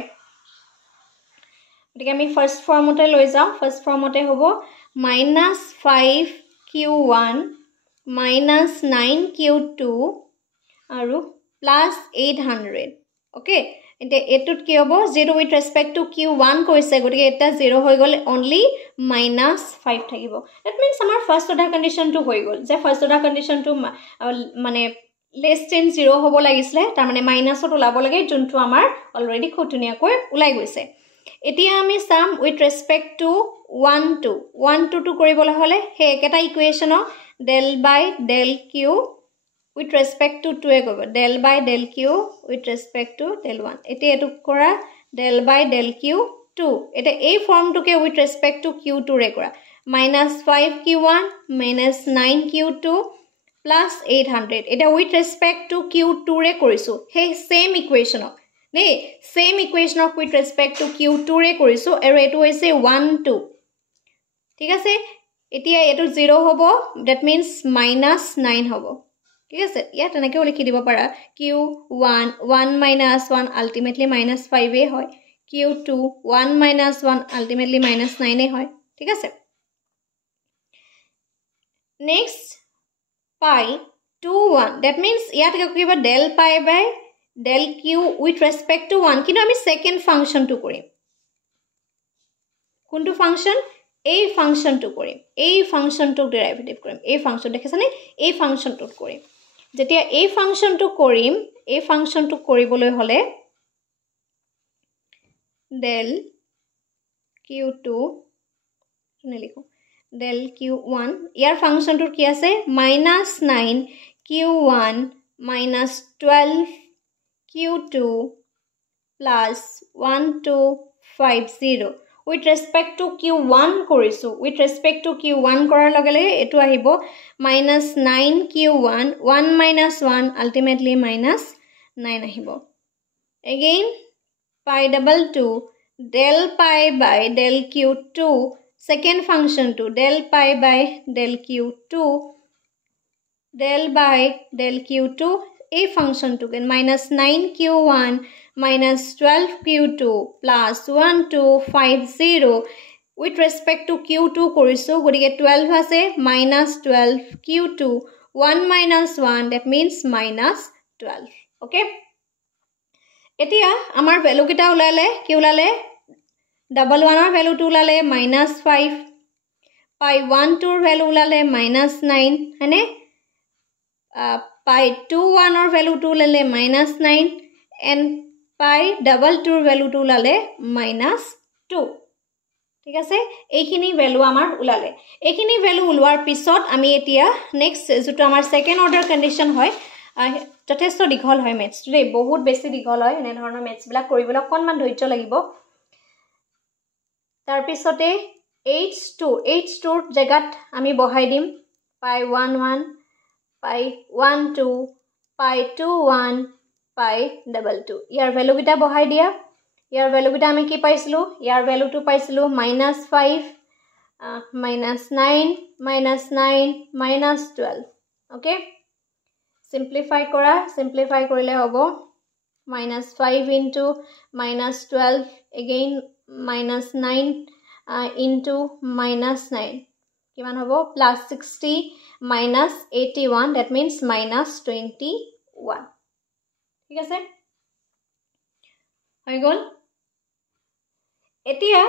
গতিকে আমি ফাৰ্স্ট ফৰ্মতে লৈ যাও ফাৰ্স্ট ফৰ্মতে হ'ব -5q1 -9q2 আৰু +800 okay এতিয়া এটুত কি হ'ব 0 উইথ ৰেসপেক্ট টু q1 কৈছে গতিকে এটা 0 হৈ গ'ল অনলি -5 থাকিব দ্যাট মিন্স আমাৰ ফাৰ্স্ট অৰ্ডাৰ কন্ডিশনটো হৈ গ'ল যে ফাৰ্স্ট অৰ্ডাৰ কন্ডিশনটো মানে less than 0 হ'ব লাগিছিলে তাৰ মানে মাইনাসত ওলাব লাগে যোনটো আমাৰ অলৰেডি খুব ধুনীয়াকৈ ওলাই গৈছে এতিয়া আমি সাম উইথ ৰেসপেক্ট টু 1 2 1 2 2 কৰিবলৈ হলে হে একেটা ইকুৱেচনৰ del by del q with respect to 2 এ কৰিব del by del q with respect to del 1 এতিয়া এটো কৰা del by del q 2 এটা এই ফৰ্মটোকে with respect to q2 ৰে কৰা -5q1 -9q2 plus 800 এটা with respect to q2 ৰে কৰিছো হে same equation নে same equation with respect to q2 ৰে কৰিছো আৰু এটো হৈছে 1 2 ঠিক আছে এতিয়া এটো 0 হ'ব that means -9 হ'ব ঠিক আছে ইয়াত এনেকৈ লিখি দিব পাৰা q1 1 - 1 ultimately -5 এ হয় q2 1 - 1 ultimately -9 এ হয় ঠিক আছে next pi 2 1 that means ইয়াত কি হ'ব del pi by del q with respect to 1 কিন্তু আমি সেকেন্ড ফাংশনটো কৰিম কোনটো ফাংশন এই ফাংশনটো কৰিম এই ফাংশনটো ডেৰিভেটিভ কৰিম এই ফাংশন দেখিছানে এই ফাংশনটো কৰিম যেতিয়া এই ফাংশনটো কৰিম এই ফাংশনটো কৰিবলৈ হলে del q2 লিখো del q1 ইয়াৰ ফাংশনটো কি আছে -9 q1 -12 q2 plus 1250 with respect to q1 কৰিছো with respect to q1 কৰাৰ লগে লগে এটো আহিব -9 q1 1 - 1 ultimately -9 আহিব again pi double 2 del pi by del q2 second function to del pi by del q2 del by del q2 a function to get -9 q1 -12 q2 plus 1250 with respect to q2 কৰিছো গতিকে 12 আছে -12 q2 1 - 1 that means -12 okay এতিয়া আমাৰ ভ্যালু কিটা ওলালে কি ওলালে ডাবল 1 ৰ ভ্যালুটো ওলালে -5 pi 1 2 ৰ ভ্যালু ওলালে -9 হয়নে pi 2 1 ৰ ভ্যালুটো ওলালে -9 and pi double 2 ৰ ভ্যালুটো ওলালে -2 ঠিক আছে এইখিনি ভ্যালু আমাৰ ওলালে এইখিনি ভ্যালু ওলোৱাৰ পিছত আমি এতিয়া নেক্সট যেটো আমাৰ সেকেন্ড অৰ্ডাৰ কন্ডিশন হয় যথেষ্ট দীঘল হয় মেথছ ৰে বহুত বেছি দীঘল হয় এনে ধৰণৰ মেথছ বিলাক কৰিবলৈ অকনমান ধৈৰ্য লাগিব তাৰ পিছতে h2 ৰ জায়গাত আমি বহাই দিম pi 1 1 pi 1 2 pi 2 1 pi double 2 ইয়াৰ ভ্যালু কিটা বহাই দিয়া ইয়াৰ ভ্যালু কিটা আমি কি পাইছিলো ইয়াৰ ভ্যালুটো পাইছিলো -5 -9 -9 -12 okay simplify kora simplify korile hobo -5 into -12 again -9 into -9 kiman hobo +60 -81 that means -21 ঠিক আছে হৈ গল এতিয়া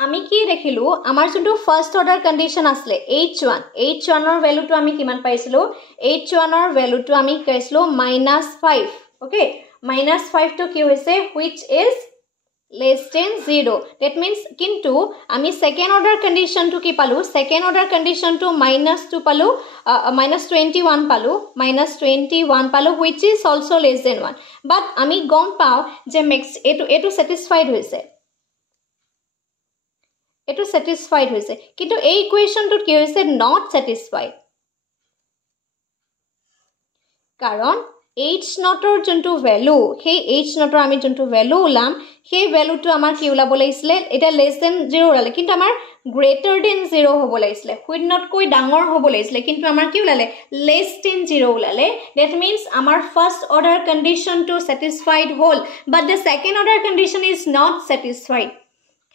আমি কি দেখিলো আমাৰ যোনটো ফাৰ্স্ট অৰ্ডাৰ কন্ডিশন আসলে h1 ৰ ভ্যালুটো আমি কিমান পাইছিলো h1 ৰ ভ্যালুটো আমি কৈছিলো -5 ওকে -5 টো কি হৈছে which is less than 0 that means কিন্তু আমি সেকেন্ড অৰ্ডাৰ কন্ডিশন টো কি পালো সেকেন্ড অৰ্ডাৰ কন্ডিশন টো -2 পালো -21 পালো -21 পালো which is also less than 1 but আমি গম পাও যে max এটো satisfied হৈছে এটো satisfied হৈছে কিন্তু এই ইকুৱেচনটো কি হৈছে not satisfied কাৰণ h0 ৰ যোনটো ভ্যালু সেই h0 ৰ আমি যোনটো ভ্যালু উলাম সেই ভ্যালুটো আমাৰ কি উলাব লাগিছিলে এটা less than 0 উলালে কিন্তু আমাৰ greater than 0 হ'ব লাগিছিলে শূন্যতকৈ ডাঙৰ হ'ব লাগিছিলে কিন্তু আমাৰ কি উলালে less than 0 উলালে that means আমাৰ first order condition to satisfied whole but the second order condition is not satisfied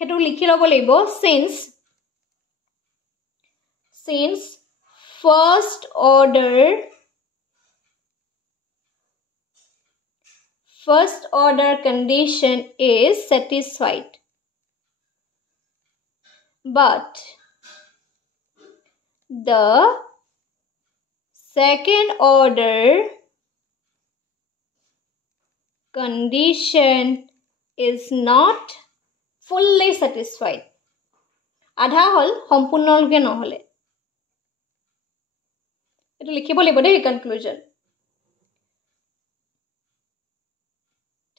হেতু লিখি লব লাগিব since first order first order condition is satisfied, but the second order condition is not fully satisfied. আধা হল সম্পূৰ্ণৰূপে নহলে এটো লিখিব লাগিব দেই কনক্লুজন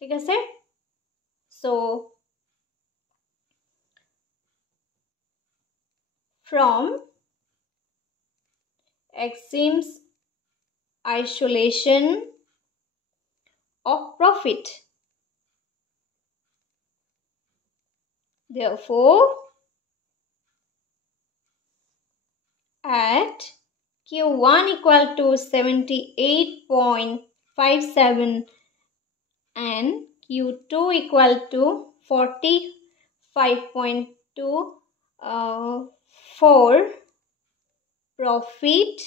ঠিক আছে so from axioms isolation of profit, therefore at Q1 equal to 78.57 and Q2 equal to 45.24 profit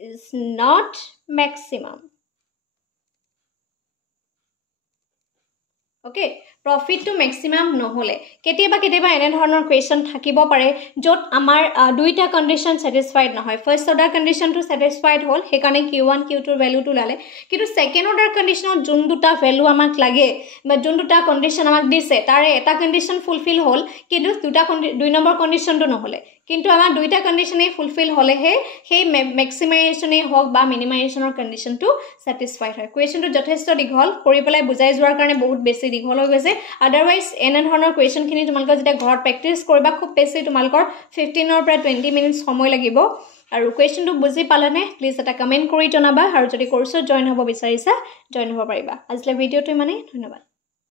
is not maximum. Okay, profit to maximum নহলে কেতিয়াবা এনে ধৰণৰ কোৱেশ্চন থাকিব পাৰে যত আমাৰ দুইটা কন্ডিশন স্যাটিসফাইড নহয় ফাৰ্স্ট অৰ্ডাৰ কন্ডিশন টু স্যাটিসফাইড হল হেকানে Q1 Q2 ভ্যালু টু লালে কিন্তু সেকেন্ড অৰ্ডাৰ কন্ডিশনত যোন দুটা ভ্যালু আমাক লাগে বা যোন দুটা কন্ডিশন আমাক দিছে তাৰে এটা কন্ডিশন ফুলফিল হল কিন্তু দুই নম্বৰ কন্ডিশনটো নহলে কিন্তু আমাৰ দুইটা কন্ডিশনে ফুলফিল হলেহে সেই ম্যাক্সিমাইজেশনে হক বা মিনিমাইজেশনৰ কন্ডিশনটো স্যাটিসফাইড হয় কোৱেশ্চনটো যথেষ্ট দীঘল কৰি পেলাই বুজাই যোৱাৰ কাৰণে বহুত বেছি দীঘল হৈ গৈছে আদাৰৱাইজ এনে ধৰণৰ কোৱেশ্চনখিনি তোমালোকৰ যেতিয়া ঘৰত প্ৰেক্টিস কৰিবা খুব বেছি তোমালোকৰ 15 পৰা 20 মিনিট সময় লাগিব আৰু কোৱেশ্চনটো বুজি পালানে প্লিজ এটা কমেন্ট কৰি জনাবা আৰু যদি কোৰ্সত জয়েন হ'ব বিচাৰিছা জয়েন হ'ব পাৰিবা আজিলৈ ভিডিওটো মানে ধন্যবাদ